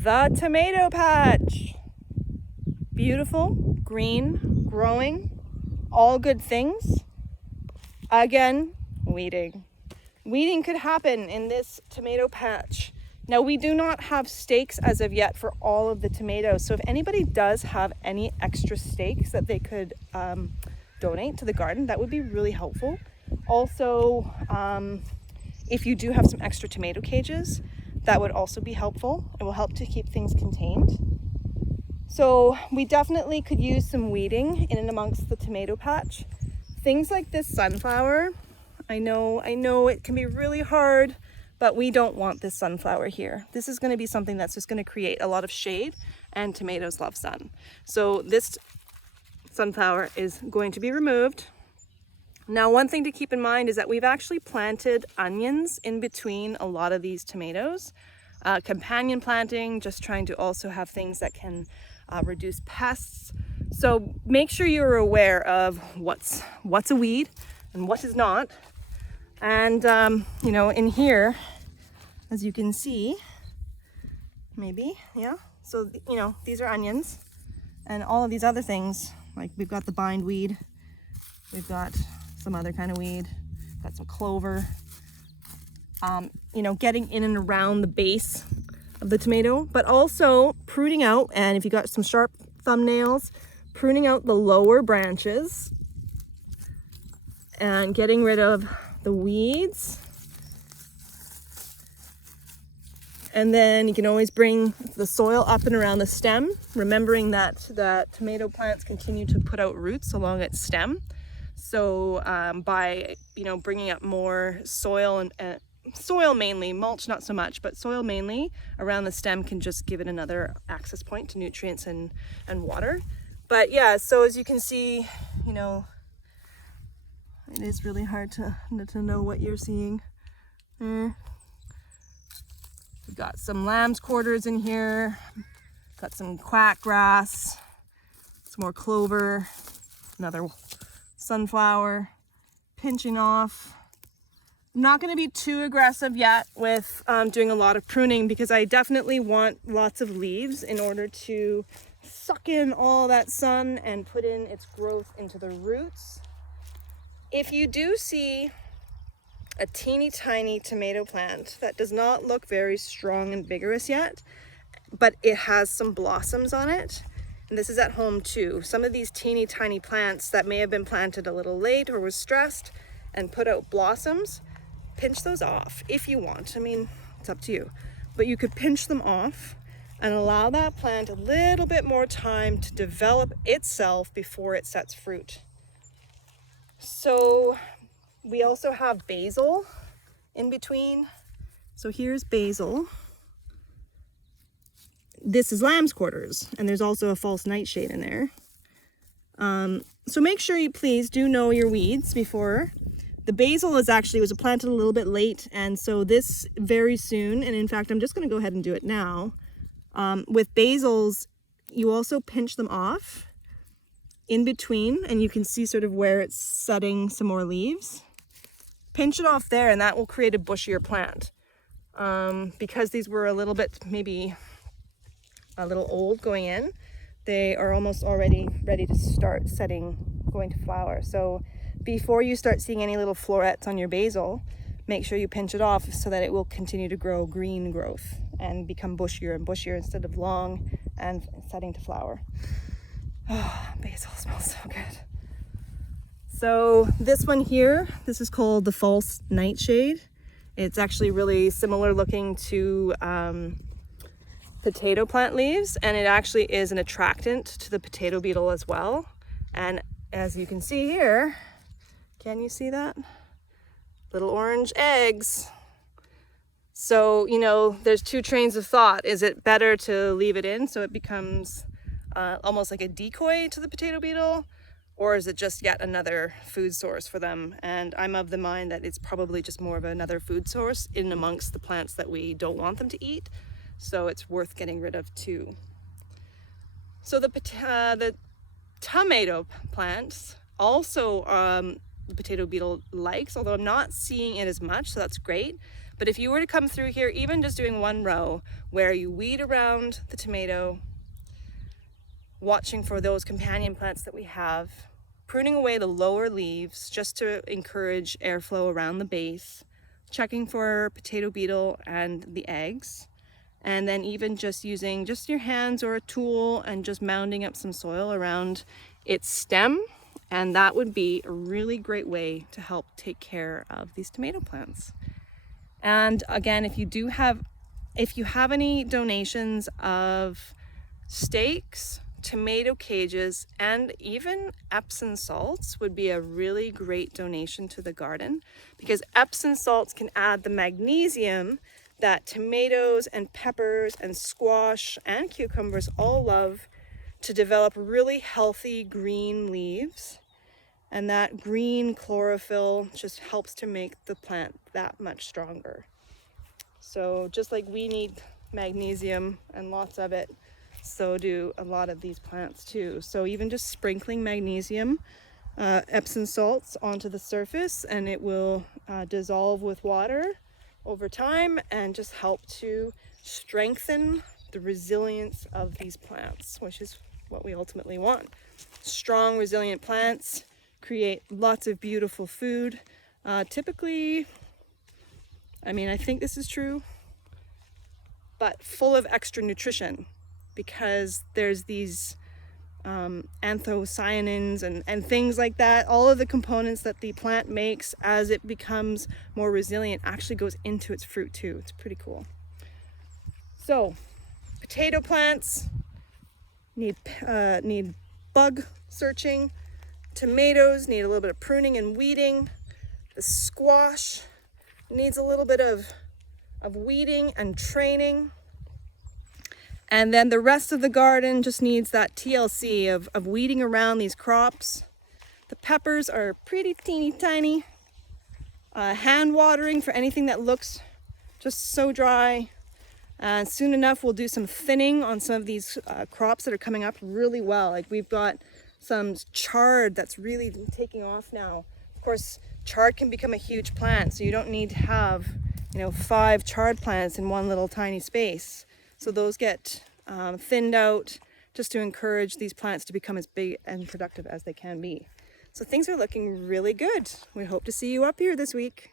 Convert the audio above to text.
the tomato patch. Beautiful, green, growing, all good things. Again, weeding. Weeding could happen in this tomato patch. Now, we do not have stakes as of yet for all of the tomatoes. So if anybody does have any extra stakes that they could donate to the garden, that would be really helpful. Also, if you do have some extra tomato cages, that would also be helpful. It will help to keep things contained. So we definitely could use some weeding in and amongst the tomato patch. Things like this sunflower, I know it can be really hard, but we don't want this sunflower here. This is going to be something that's just going to create a lot of shade, and tomatoes love sun. So this sunflower is going to be removed. Now, one thing to keep in mind is that we've actually planted onions in between a lot of these tomatoes. Companion planting, just trying to also have things that can reduce pests. So make sure you're aware of what's a weed and what is not. And, in here, as you can see, maybe, yeah. So, these are onions, and all of these other things, like we've got the bindweed, we've got some other kind of weed, got some clover, getting in and around the base of the tomato, but also pruning out, and if you got some sharp thumbnails, pruning out the lower branches and getting rid of the weeds. And then you can always bring the soil up and around the stem, remembering that tomato plants continue to put out roots along its stem. So by bringing up more soil and soil mainly, mulch not so much, but soil mainly around the stem can just give it another access point to nutrients and water. But yeah, so as you can see, it is really hard to know what you're seeing. We've got some lamb's quarters in here, got some quack grass, some more clover, another sunflower, pinching off. I'm not going to be too aggressive yet with doing a lot of pruning, because I definitely want lots of leaves in order to suck in all that sun and put in its growth into the roots. If you do see a teeny tiny tomato plant that does not look very strong and vigorous yet, but it has some blossoms on it, and this is at home too. Some of these teeny tiny plants that may have been planted a little late or was stressed and put out blossoms, pinch those off if you want. I mean, it's up to you, but you could pinch them off and allow that plant a little bit more time to develop itself before it sets fruit. So we also have basil in between. So here's basil. This is lamb's quarters, and there's also a false nightshade in there. So make sure you please do know your weeds before. The basil was planted a little bit late, and so this very soon, and in fact, I'm just going to go ahead and do it now. With basils, you also pinch them off in between, and you can see sort of where it's setting some more leaves. Pinch it off there, and that will create a bushier plant. Because these were a little bit, maybe a little old going in, they are almost already ready to start going to flower. So before you start seeing any little florets on your basil, make sure you pinch it off so that it will continue to grow green growth and become bushier and bushier instead of long and setting to flower. Oh, basil smells so good. So this one here, this is called the false nightshade. It's actually really similar looking to potato plant leaves, and it actually is an attractant to the potato beetle as well. And as you can see here, can you see that? Little orange eggs. So, there's two trains of thought. Is it better to leave it in so it becomes almost like a decoy to the potato beetle? Or is it just yet another food source for them? And I'm of the mind that it's probably just more of another food source in amongst the plants that we don't want them to eat. So it's worth getting rid of too. So the tomato plants also the potato beetle likes, although I'm not seeing it as much, so that's great. But if you were to come through here, even just doing one row where you weed around the tomato, watching for those companion plants that we have, pruning away the lower leaves just to encourage airflow around the base, checking for potato beetle and the eggs, and then even just using just your hands or a tool and just mounding up some soil around its stem, and that would be a really great way to help take care of these tomato plants. And again, if you have any donations of stakes, tomato cages, and even Epsom salts would be a really great donation to the garden, because Epsom salts can add the magnesium that tomatoes and peppers and squash and cucumbers all love to develop really healthy green leaves. And that green chlorophyll just helps to make the plant that much stronger. So just like we need magnesium and lots of it, so do a lot of these plants too. So even just sprinkling magnesium, Epsom salts onto the surface, and it will dissolve with water over time and just help to strengthen the resilience of these plants, which is what we ultimately want. Strong, resilient plants create lots of beautiful food. Typically, I think this is true, but full of extra nutrition, because there's these anthocyanins and things like that. All of the components that the plant makes as it becomes more resilient actually goes into its fruit too. It's pretty cool. So potato plants need bug searching. Tomatoes need a little bit of pruning and weeding. The squash needs a little bit of weeding and training. And then the rest of the garden just needs that TLC of weeding around these crops. The peppers are pretty teeny tiny. Hand watering for anything that looks just so dry. Soon enough we'll do some thinning on some of these crops that are coming up really well. Like we've got some chard that's really taking off now. Of course, chard can become a huge plant, so you don't need to have 5 chard plants in one little tiny space. So those get thinned out just to encourage these plants to become as big and productive as they can be. So things are looking really good. We hope to see you up here this week.